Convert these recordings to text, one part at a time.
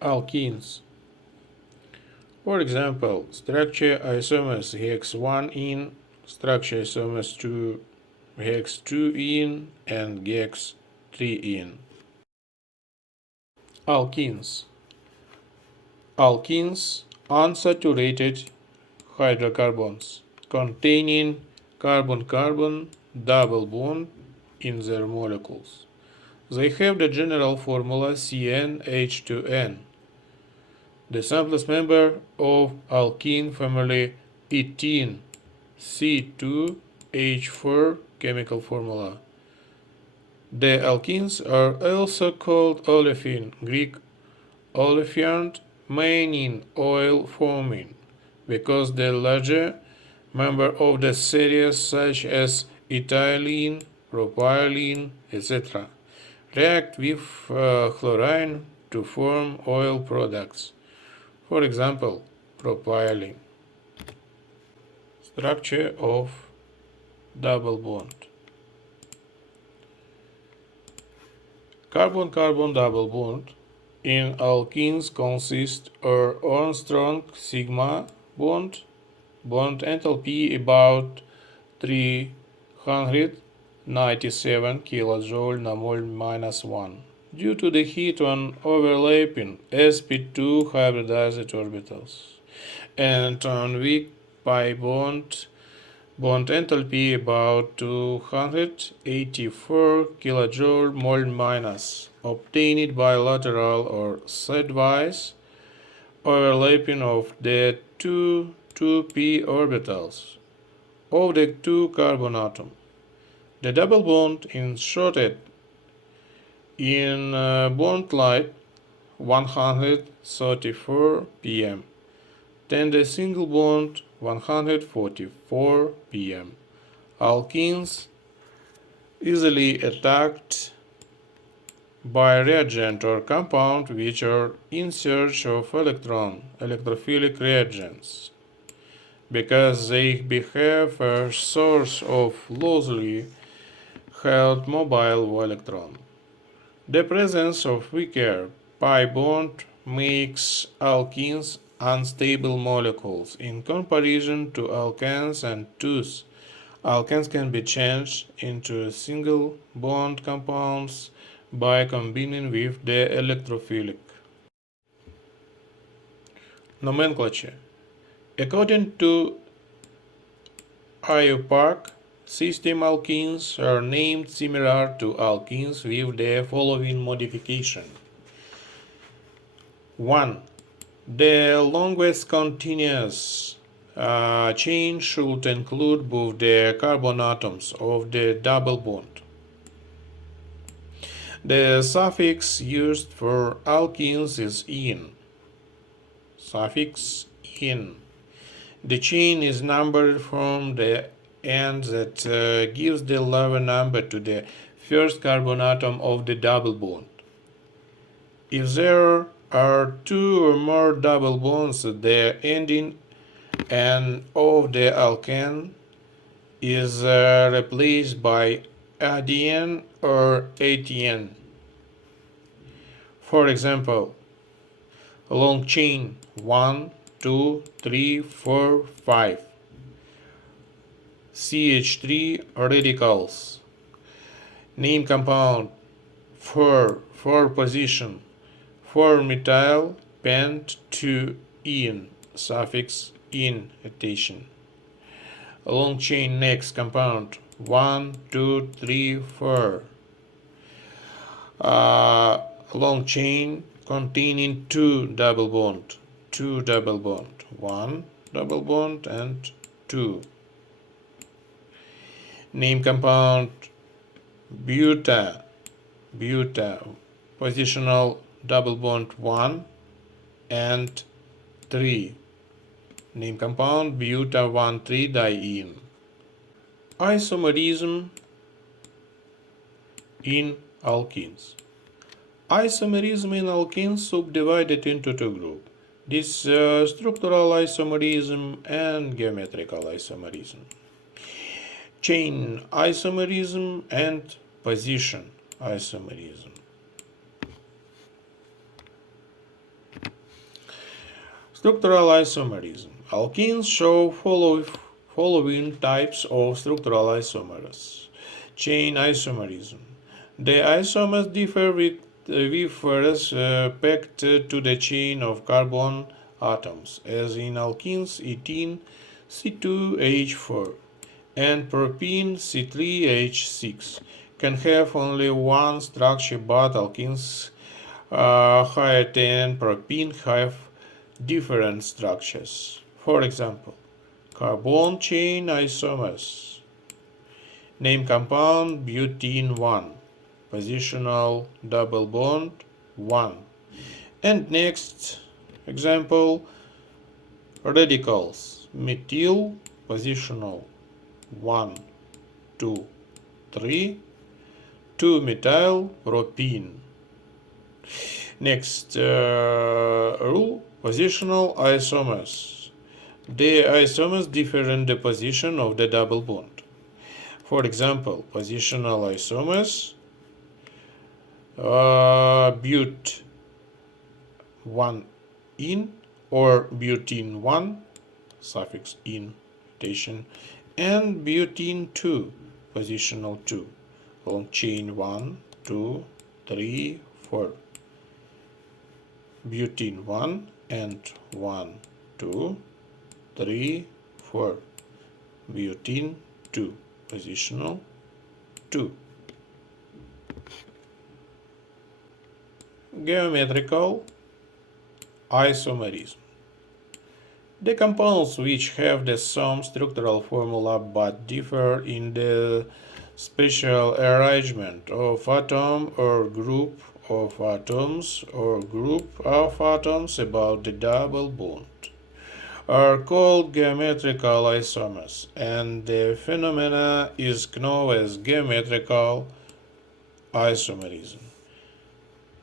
Alkenes. For example, structure isomers hex-1-in, structure isomers 2 hex-2-in, and hex-3-in. Alkenes. Alkenes, unsaturated hydrocarbons containing carbon-carbon double bond in their molecules. They have the general formula CnH2n. The simplest member of alkene family ethene, C2H4 chemical formula. The alkenes are also called olefin, Greek olefiant, meaning oil forming, because the larger member of the series such as ethylene, propylene, etc. react with chlorine to form oil products. For example, propylene. Structure of double bond. Carbon-carbon double bond in alkenes consists of Armstrong sigma bond enthalpy about 397 kJ na mole minus 1 due to the heat on overlapping sp2 hybridized orbitals, and on weak pi bond enthalpy about 284 kJ mole minus, obtained by lateral or sidewise overlapping of the two 2p orbitals of the two carbon atoms. The double bond is shorted in bond light 134 pm, then the single bond 144 pm. Alkenes easily attacked by reagent or compound which are in search of electrophilic reagents, because they behave as source of loosely held mobile electron. The presence of weaker pi bond makes alkenes unstable molecules in comparison to alkanes, and thus alkanes can be changed into single bond compounds by combining with the electrophilic. Nomenclature. According to IUPAC system, alkenes are named similar to alkenes with the following modification. 1. The longest continuous chain should include both the carbon atoms of the double bond. The suffix used for alkenes is "in". Suffix "in". The chain is numbered from the end that gives the lower number to the first carbon atom of the double bond. If there are two or more double bonds, the ending "n" of the alkane is replaced by "adn" or "atn". For example, long chain 1, 2, 3, 4, 5. CH3 radicals. Name compound 4 position 4-methyl pent 2-ene, suffix "in" addition. Long chain next compound 1, 2, 3, 4. Long chain containing 2 double bond, 1 double bond and 2. Name compound buta, positional double bond 1 and 3. Name compound buta 1,3-diene. Isomerism in alkenes. Isomerism in alkenes subdivided into two groups. This structural isomerism and geometrical isomerism. Chain isomerism and position isomerism. Structural isomerism. Alkenes show following types of structural isomers. Chain isomerism. The isomers differ with respect to the chain of carbon atoms, as in alkenes ethene C2H4 and propene C3H6 can have only one structure, but alkenes and propene have different structures. For example, carbon chain isomers. Name compound butene 1, positional double bond 1. And next example, radicals. Methyl, positional 1, 2, 3. 2-methyl propene. Next rule, positional isomers. The isomers differ in the position of the double bond. For example, positional isomers but 1 in or butene 1 suffix in notation and butene 2 positional 2 long chain 1 2 3 4 butene 1 and 1 2 3 4 butene 2 positional 2. Geometrical isomerism. The compounds which have the same structural formula but differ in the spatial arrangement of atom or group of atoms or group of atoms about the double bond are called geometrical isomers, and the phenomena is known as geometrical isomerism.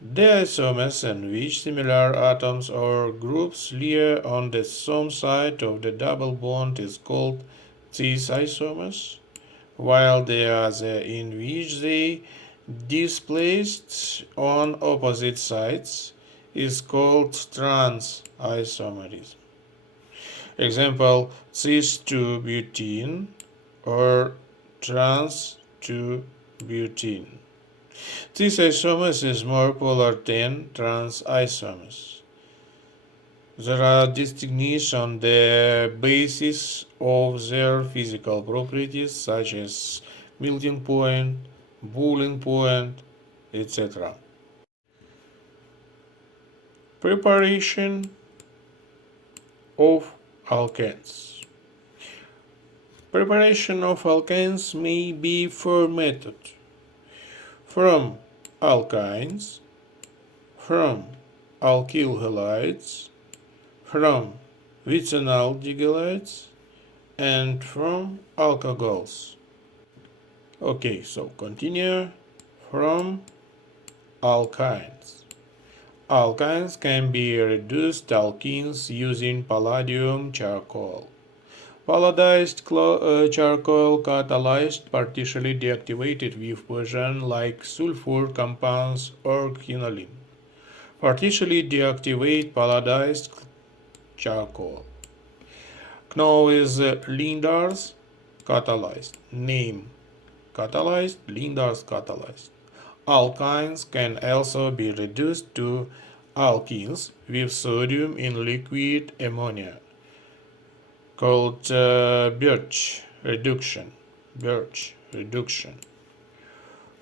The isomers in which similar atoms or groups lie on the same side of the double bond is called cis isomers, while the other in which they displaced on opposite sides is called trans isomerism. Example, cis-2-butene or trans-2-butene. Cis isomers is more polar than trans isomers. There are distinctions on the basis of their physical properties such as melting point, boiling point, etc. Preparation of alkanes. Preparation of alkanes may be formatted from alkynes, from alkyl halides, from vicinaldehydes, and from alcohols. Okay, so continue. From alkynes. Alkynes can be reduced to alkenes using palladium charcoal. Palladised charcoal catalyzed, partially deactivated with poison like sulfur compounds or quinoline. Partially deactivate palladised charcoal. Known is Lindar's catalyzed. Name catalyzed, Lindar's catalyzed. Alkynes can also be reduced to alkenes with sodium in liquid ammonia, called Birch reduction.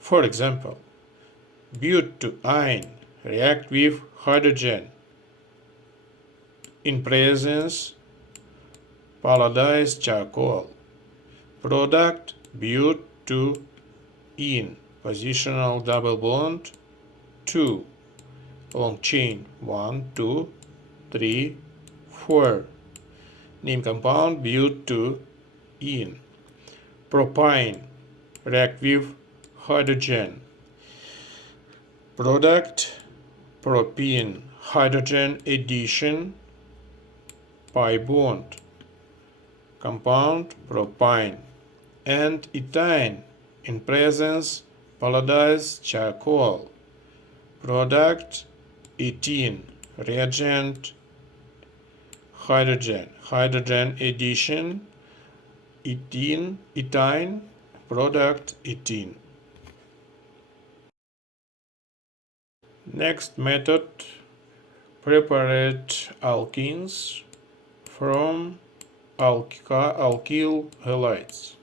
For example, butene react with hydrogen in presence palladised charcoal. Product butene, positional double bond 2, long chain 1, 2, 3, 4. Name compound butene. Propane react with hydrogen. Product propene, hydrogen addition pi bond. Compound propane and ethane in presence palladised charcoal. Product ethene, reagent hydrogen addition, ethyne, product ethene. Next method, preparate alkenes from alkyl halides.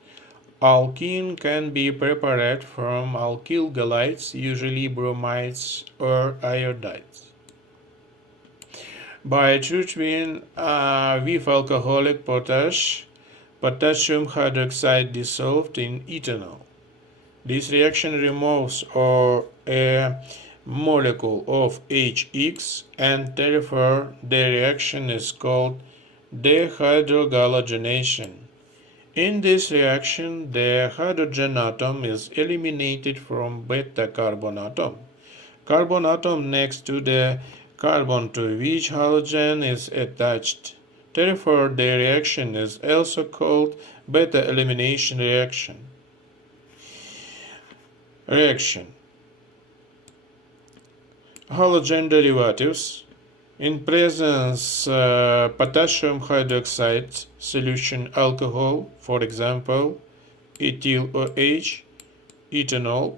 Alkene can be prepared from alkyl halides, usually bromides or iodides, by treating with alcoholic potassium hydroxide dissolved in ethanol. This reaction removes a molecule of HX, and therefore the reaction is called dehydrogenation. In this reaction, the hydrogen atom is eliminated from beta carbon atom. Carbon atom next to the carbon to which halogen is attached. Therefore, the reaction is also called beta elimination reaction. Halogen derivatives. In presence potassium hydroxide solution alcohol, for example, ethyl OH, ethanol.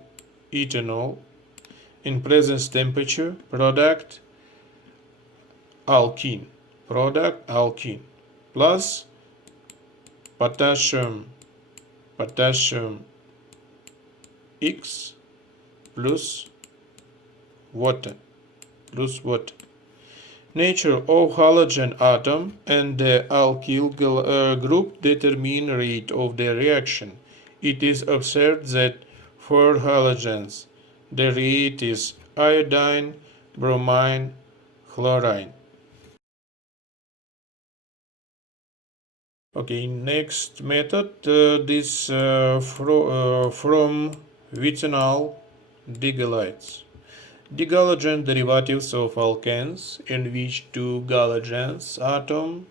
In presence temperature, product alkene, plus potassium X plus water. Nature of halogen atom and the alkyl group determine rate of the reaction. It is observed that for halogens, the rate is iodine, bromine, chlorine. Okay, next method, this from vicinal digalides. Digalogen derivatives of alkanes, in which two galogens atoms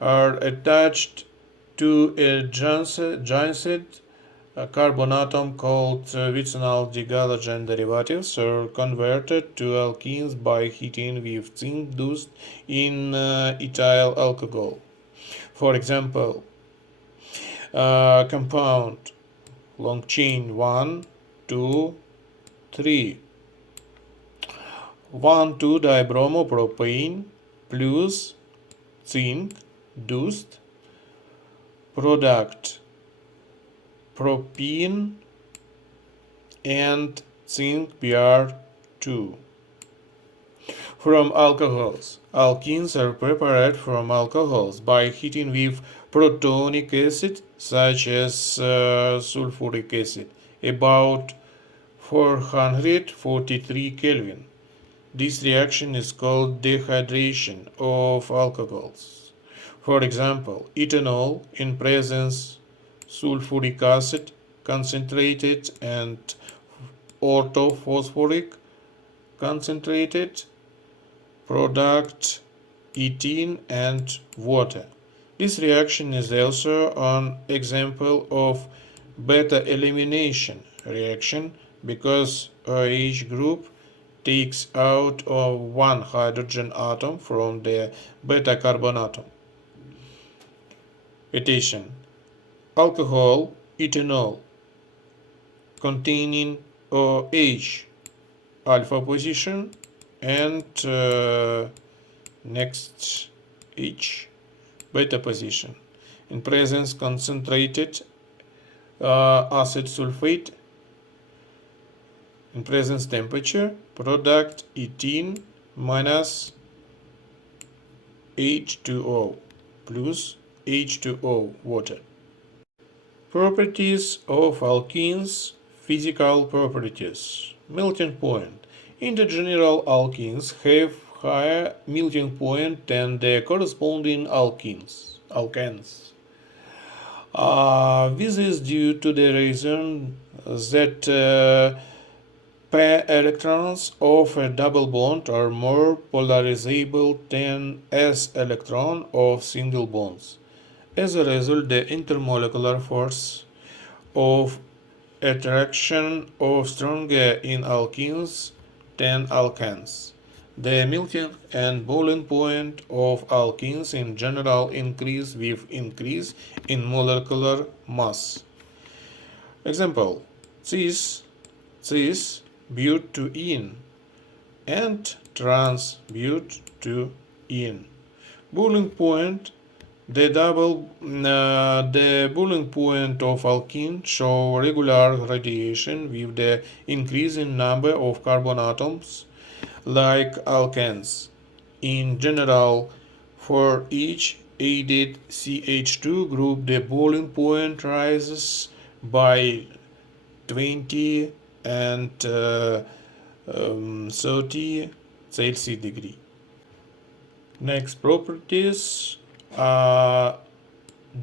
are attached to a joined carbon atom called vicinal digalogen derivatives, are converted to alkenes by heating with zinc dust in ethyl alcohol. For example, compound long chain 1, 2, 3. 1,2-dibromopropane plus zinc dust, product propene and zinc Br2. From alcohols. Alkenes are prepared from alcohols by heating with protonic acid, such as sulfuric acid, about 443 Kelvin. This reaction is called dehydration of alcohols. For example, ethanol in presence sulfuric acid concentrated and orthophosphoric concentrated, product ethene and water. This reaction is also an example of beta elimination reaction because OH group takes out one hydrogen atom from the beta carbon atom. Addition: alcohol ethanol containing OH alpha position and next H beta position. In presence concentrated acid sulfate. In presence temperature, product ethene minus H2O plus H2O water. Properties of alkenes. Physical properties. Melting point. In the general, alkenes have higher melting point than the corresponding alkanes. This is due to the reason that pair electrons of a double bond are more polarizable than s electron of single bonds. As a result, the intermolecular force of attraction is stronger in alkenes than alkanes. The melting and boiling point of alkenes in general increase with increase in molecular mass. Example: cis butene and trans butene. Boiling point. The boiling point of alkene show regular radiation with the increasing number of carbon atoms like alkanes. In general, for each added CH2 group, the boiling point rises by 20 and 30 Celsius degree. Next properties are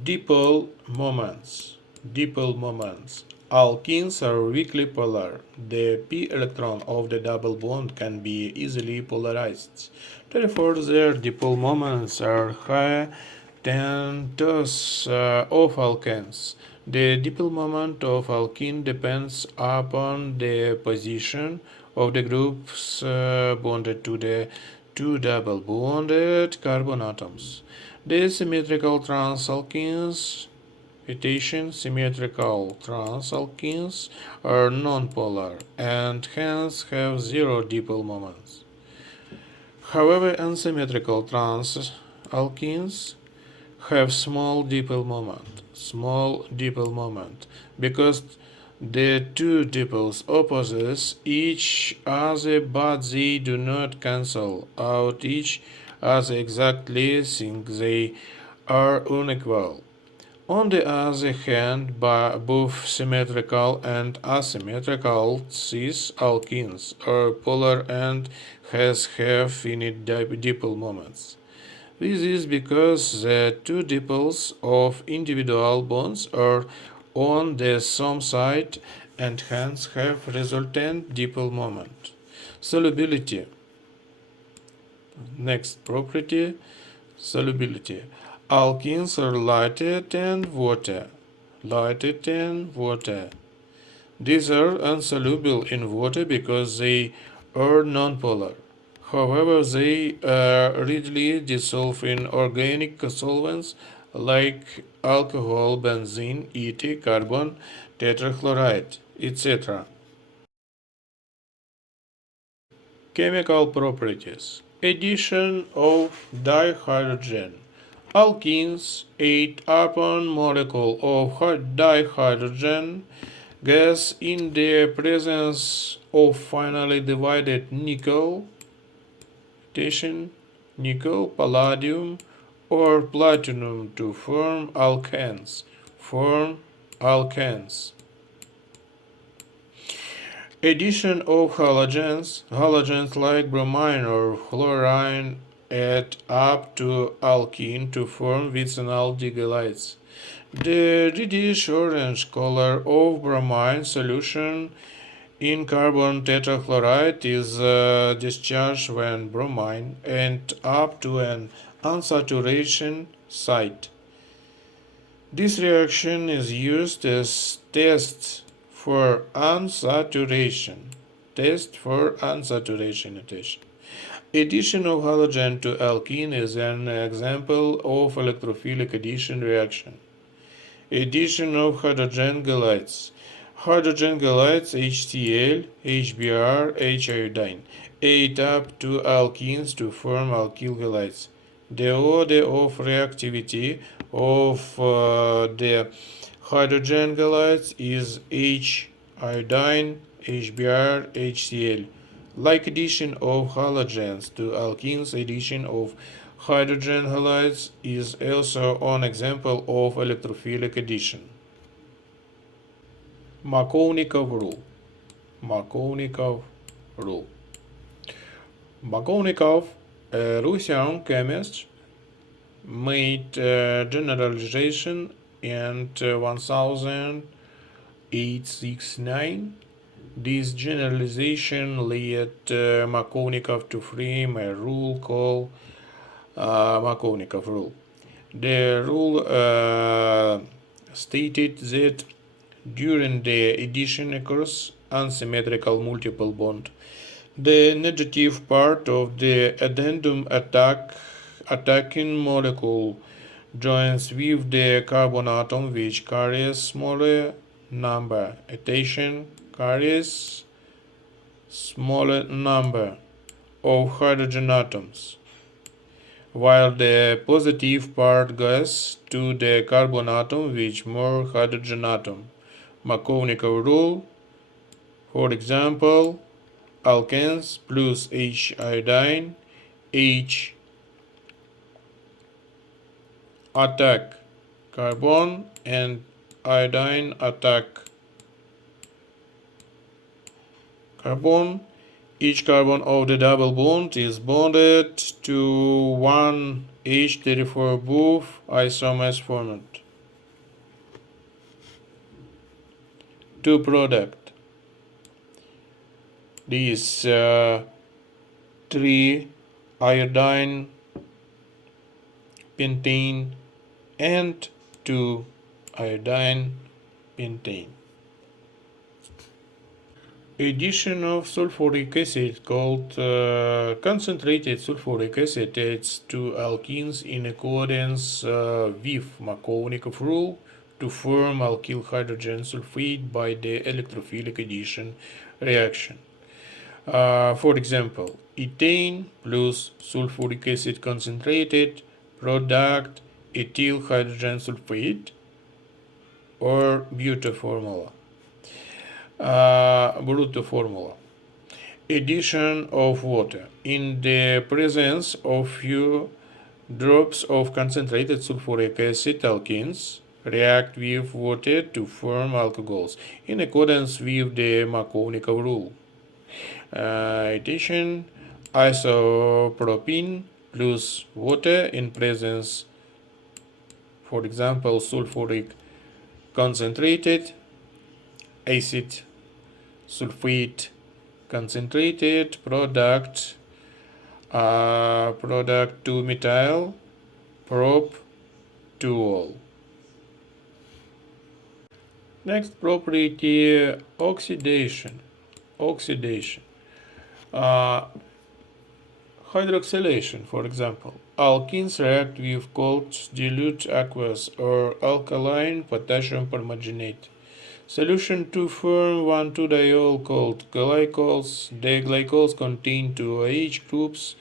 dipole moments. Dipole moments. Alkenes are weakly polar. The p electron of the double bond can be easily polarized. Therefore, their dipole moments are higher than those of alkenes. The dipole moment of alkene depends upon the position of the groups bonded to the two double bonded carbon atoms. The symmetrical transalkenes symmetrical transalkenes are nonpolar and hence have zero dipole moments. However, unsymmetrical transalkenes have small dipole moment, because the two dipoles oppose each other, but they do not cancel out each other exactly, since they are unequal. On the other hand, both symmetrical and asymmetrical cis alkenes are polar and have finite dipole moments. This is because the two dipoles of individual bonds are on the same side and hence have resultant dipole moment. Solubility. Next property, solubility. Alkenes are lighter than water. These are insoluble in water because they are nonpolar. However, they readily dissolve in organic solvents like alcohol, benzene, ether, carbon, tetrachloride, etc. Chemical properties. Addition of dihydrogen. Alkenes add upon molecule of dihydrogen gas in the presence of finely divided nickel, palladium, or platinum to form alkanes. Addition of halogens like bromine or chlorine add up to alkene to form vicinal halides. The reddish orange color of bromine solution in carbon tetrachloride is discharged when bromine ends up to an unsaturation site. This reaction is used as test for unsaturation. Addition of halogen to alkene is an example of electrophilic addition reaction. Addition of hydrogen halides. Hydrogen halides HCl, HBr, H-iodine add up to alkenes to form alkyl halides. The order of reactivity of the hydrogen halides is H-iodine, HBr, HCl. Like addition of halogens to alkenes, addition of hydrogen halides is also an example of electrophilic addition. Markovnikov Rule. Markovnikov, a Russian chemist, made generalization in 1869. This generalization led Markovnikov to frame a rule called Markovnikov Rule. The rule stated that during the addition occurs unsymmetrical multiple bond The negative part of the addendum attacking molecule joins with the carbon atom which carries smaller number. Addition carries smaller number of hydrogen atoms, while the positive part goes to the carbon atom with more hydrogen atom. Markovnikov rule, for example, alkenes plus H iodine, H attack carbon and iodine attack carbon. Each carbon of the double bond is bonded to one H34 both isomers formed. Two product. These 3 iodine pentane and 2 iodine pentane. Addition of sulfuric acid called concentrated sulfuric acid adds to alkenes in accordance with Markovnikov rule to form alkyl hydrogen sulfate by the electrophilic addition reaction. For example, ethane plus sulfuric acid concentrated product ethyl hydrogen sulfate or Butte formula. Brute formula. Addition of water. In the presence of few drops of concentrated sulfuric acid, alkenes react with water to form alcohols in accordance with the Markovnikov rule. Addition isopropene plus water in presence, for example, sulfuric concentrated acid sulfate concentrated product 2-methyl prop-2-ol. Next property, oxidation. Hydroxylation, for example. Alkenes react with cold dilute aqueous or alkaline potassium permanganate solution to form 1,2-diol called glycols. The glycols contain 2 OH groups,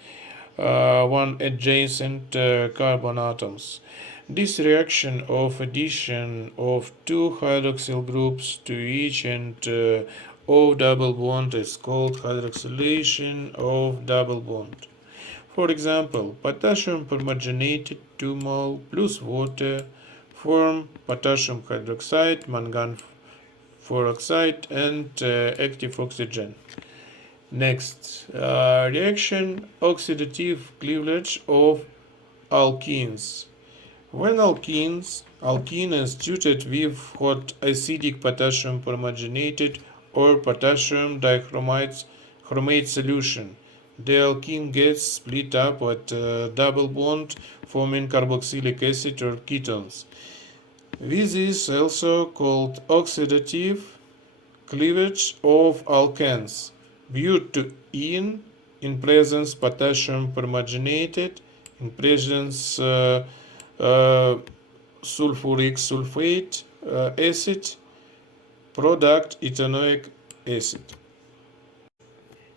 one adjacent carbon atoms. This reaction of addition of 2 hydroxyl groups to each and O double bond is called hydroxylation of double bond. For example, potassium permanganate 2 mol plus water form potassium hydroxide, mangan 4 oxide, and active oxygen. Next, reaction oxidative cleavage of alkenes. When alkene is treated with hot acidic potassium permanganate or potassium dichromate solution, the alkene gets split up at double bond, forming carboxylic acid or ketones. This is also called oxidative cleavage of alkenes, butene in presence potassium permanganate, in presence sulfuric sulfate acid, product ethanoic acid.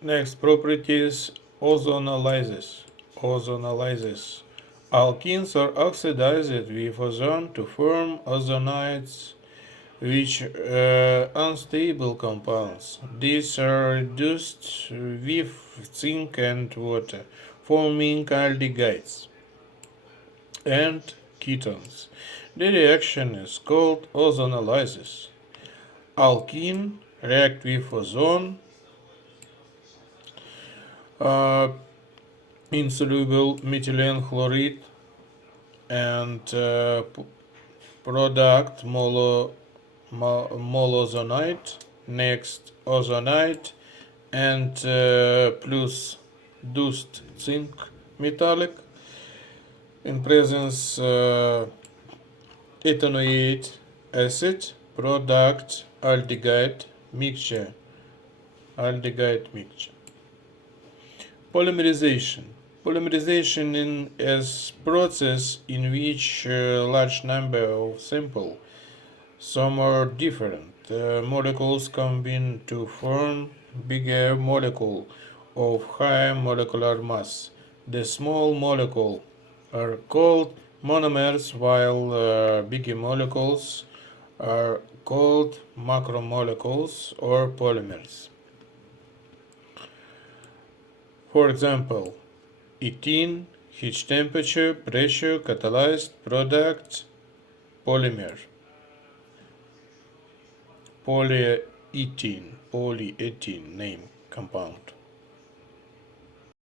Next properties, ozonolysis. Alkenes are oxidized with ozone to form ozonides, which are unstable compounds. These are reduced with zinc and water, forming aldehydes and ketones. The reaction is called ozonolysis. Alkene react with ozone, insoluble methylene chloride, and product molozonide, next ozonide, and plus dust zinc metallic, in presence ethanoic acid, product aldehyde mixture. Polymerization. Polymerization is process in which a large number of simple, some are different, molecules combine to form bigger molecule of higher molecular mass. The small molecule are called monomers, while bigger molecules are called macromolecules or polymers. For example, ethene, heat temperature, pressure, catalyzed product, polymer. Polyethene name compound.